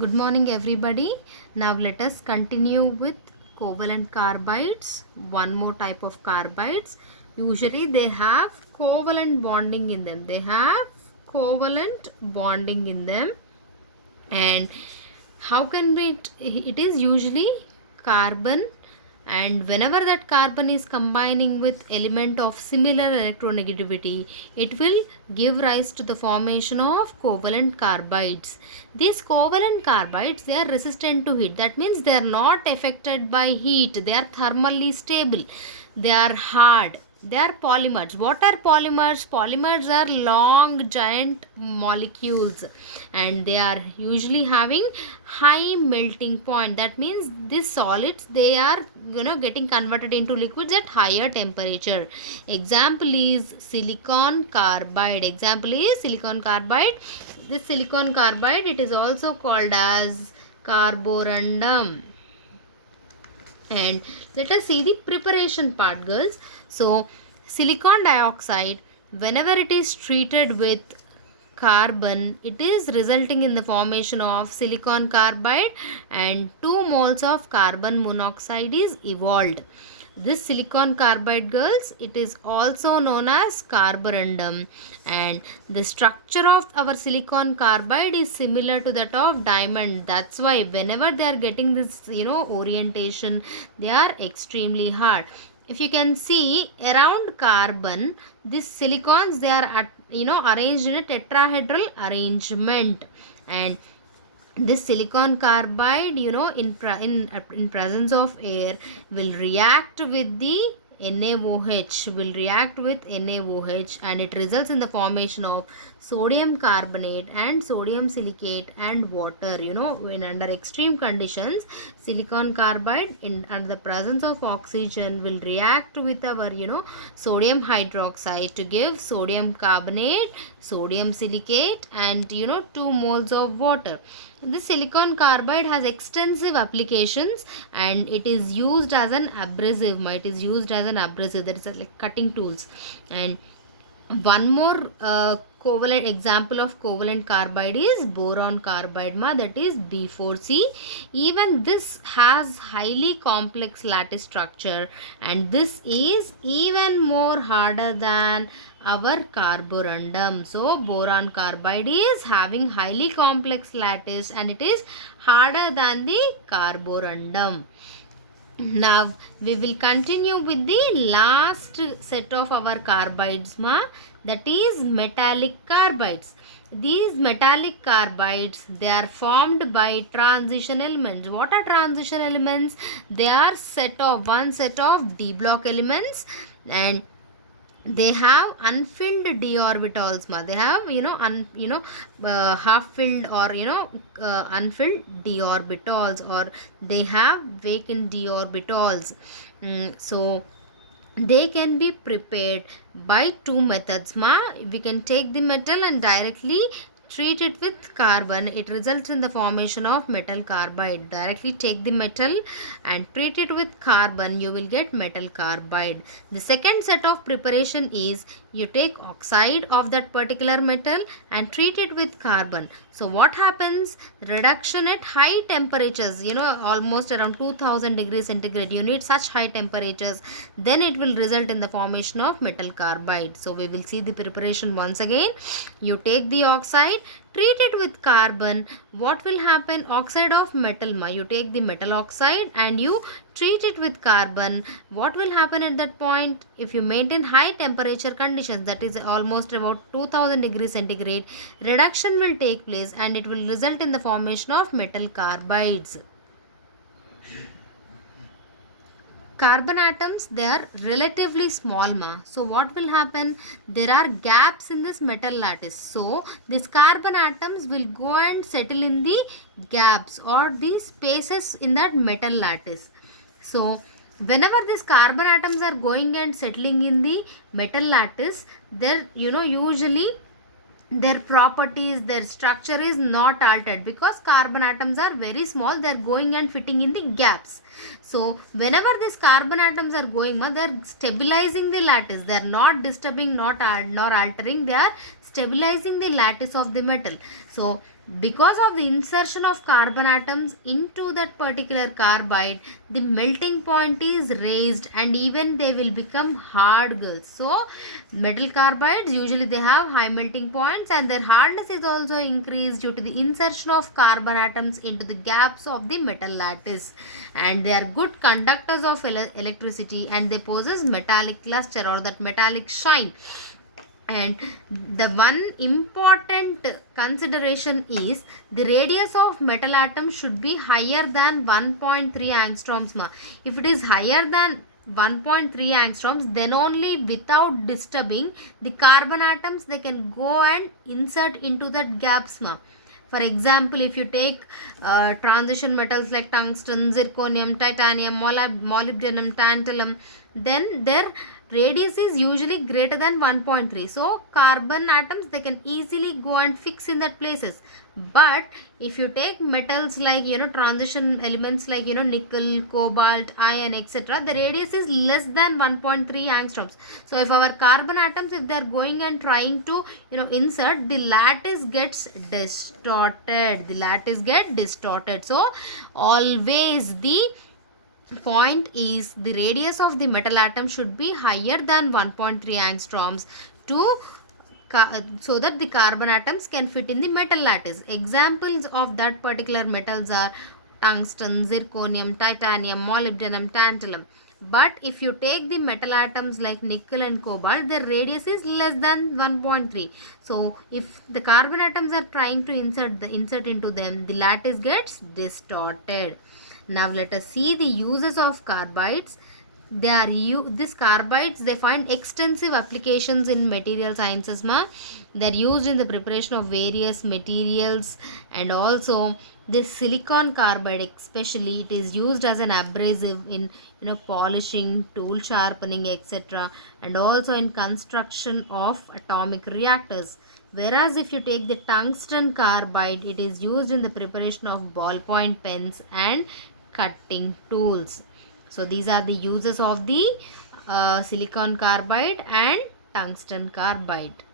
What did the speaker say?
Good morning, everybody. Now let us continue with covalent carbides. One more type of carbides. Usually they have covalent bonding in them. They have covalent bonding in them. And how can it is usually carbon, and whenever that carbon is combining with element of similar electronegativity, it will give rise to the formation of covalent carbides. These covalent carbides, they are resistant to heat. That means they are not affected by heat. They are thermally stable. They are hard. They are polymers. What are polymers? Polymers are long giant molecules, and they are usually having high melting point. That means these solids, they are getting converted into liquids at higher temperature. Example is silicon carbide. This silicon carbide, it is also called as carborundum. And let us see the preparation part, girls. So silicon dioxide, whenever it is treated with carbon, it is resulting in the formation of silicon carbide, and 2 moles of carbon monoxide is evolved. This silicon carbide, girls, it is also known as carborundum, and the structure of our silicon carbide is similar to that of diamond. That's why whenever they are getting this orientation, they are extremely hard. If you can see around carbon, these silicons, they are arranged in a tetrahedral arrangement, and this silicon carbide, in presence of air, will react with the NaOH, and it results in the formation of sodium carbonate and sodium silicate and water. When under extreme conditions, silicon carbide under the presence of oxygen will react with our sodium hydroxide to give sodium carbonate, sodium silicate, and 2 moles of water. This silicon carbide has extensive applications, and it is used as an abrasive. That is like cutting tools. And one more covalent example of covalent carbide is boron carbide, that is B4C. Even this has highly complex lattice structure, and this is even more harder than our carborundum. So boron carbide is having highly complex lattice, and it is harder than the carborundum. Now we will continue with the last set of our carbides, that is metallic carbides. These metallic carbides, they are formed by transition elements. What are transition elements? They are one set of d block elements, and they have unfilled d orbitals. They have half filled or unfilled d orbitals, or they have vacant d orbitals. So they can be prepared by two methods. We can take the metal and directly treat it with carbon. It results in the formation of metal carbide. Directly take the metal and treat it with carbon, you will get metal carbide. The second set of preparation is you take oxide of that particular metal and treat it with carbon. So what happens? Reduction at high temperatures, almost around 2000 degrees centigrade. You need such high temperatures, then it will result in the formation of metal carbide. So we will see the preparation once again. You take the oxide, treat it with carbon. What will happen? Oxide of metal, you take the metal oxide and you treat it with carbon. What will happen at that point? If you maintain high temperature conditions, that is almost about 2000 degrees centigrade, reduction will take place, and it will result in the formation of metal carbides. Carbon atoms, they are relatively small, so what will happen? There are gaps in this metal lattice, so these carbon atoms will go and settle in the gaps or the spaces in that metal lattice. So whenever these carbon atoms are going and settling in the metal lattice, there usually their properties, their structure is not altered, because carbon atoms are very small. They are going and fitting in the gaps. So whenever these carbon atoms are going, they are stabilizing the lattice. They are not disturbing, nor altering. They are stabilizing the lattice of the metal. So Because of the insertion of carbon atoms into that particular carbide, the melting point is raised and even they will become hard girls. So metal carbides usually they have high melting points and their hardness is also increased due to the insertion of carbon atoms into the gaps of the metal lattice, and they are good conductors of electricity, and they possess metallic luster or that metallic shine. And the one important consideration is the radius of metal atom should be higher than 1.3 angstroms ma. If it is higher than 1.3 angstroms, then only without disturbing the carbon atoms they can go and insert into that gaps ma. For example, if you take transition metals like tungsten, zirconium, titanium, molybdenum, tantalum, then their radius is usually greater than 1.3. So carbon atoms they can easily go and fix in that places. But if you take metals like transition elements like nickel, cobalt, iron, etc., the radius is less than 1.3 angstroms. So if our carbon atoms, if they are going and trying to insert, the lattice gets distorted. So always the point is the radius of the metal atom should be higher than 1.3 angstroms to so that the carbon atoms can fit in the metal lattice. Examples of that particular metals are tungsten, zirconium, titanium, molybdenum, tantalum. But if you take the metal atoms like nickel and cobalt, their radius is less than 1.3. So if the carbon atoms are trying to insert into them, the lattice gets distorted. Now let us see the uses of carbides. These carbides they find extensive applications in material sciences ma. They are used in the preparation of various materials, and also this silicon carbide especially it is used as an abrasive in polishing, tool sharpening, etc., and also in construction of atomic reactors. Whereas if you take the tungsten carbide, it is used in the preparation of ballpoint pens and cutting tools. So these are the uses of the silicon carbide and tungsten carbide.